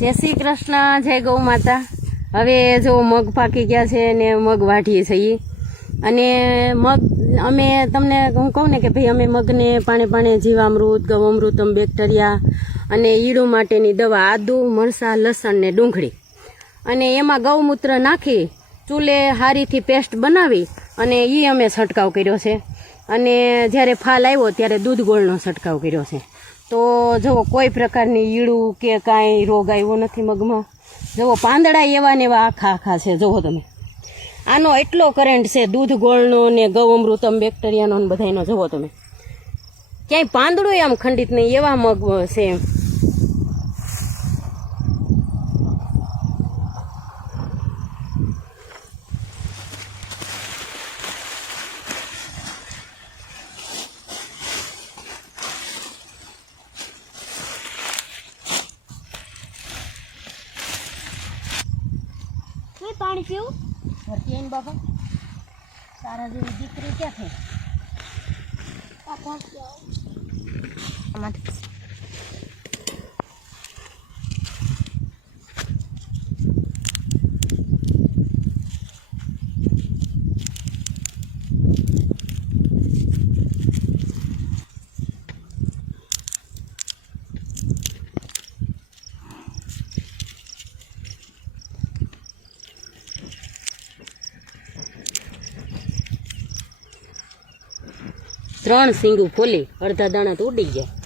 જય શ્રી કૃષ્ણ, જય ગૌ માતા। હવે જો મગ પાકી ગયા છે ને મગ વાઢીએ છીએ અને મગ અમે તમને હું કહું ને કે ભાઈ અમે મગને પાણે જીવામૃત, ગૌમૃતમ, બેક્ટેરિયા અને ઈડું માટેની દવા, આદુ, મરચાં, લસણ ને ડુંગળી અને એમાં ગૌમૂત્ર નાખી ચૂલે હારીથી પેસ્ટ બનાવી અને એ અમે છંટકાવ કર્યો છે। અને જ્યારે ફાલ આવ્યો ત્યારે દૂધ ગોળનો છંટકાવ કર્યો છે। તો જુઓ કોઈ પ્રકારની ઈડું કે કાંઈ રોગ આવ્યો નથી મગમાં। જુઓ પાંદડા એવા ને એવા આખા છે। જુઓ તમે આનો એટલો કરંટ છે દૂધ ગોળનો ને ગૌમૃતમ, બેક્ટેરિયાનો ને બધાનો। જુઓ તમે ક્યાંય પાંદડું આમ ખંડિત નહીં એવા મગ છે। પાણી પીવું ભરતી આવીને બાપા તારા જેવી દીકરી ક્યાં થઈ? આમાંથી 3 સીંગું ફોલી અડધા દાણા તો ઉડી ગયા।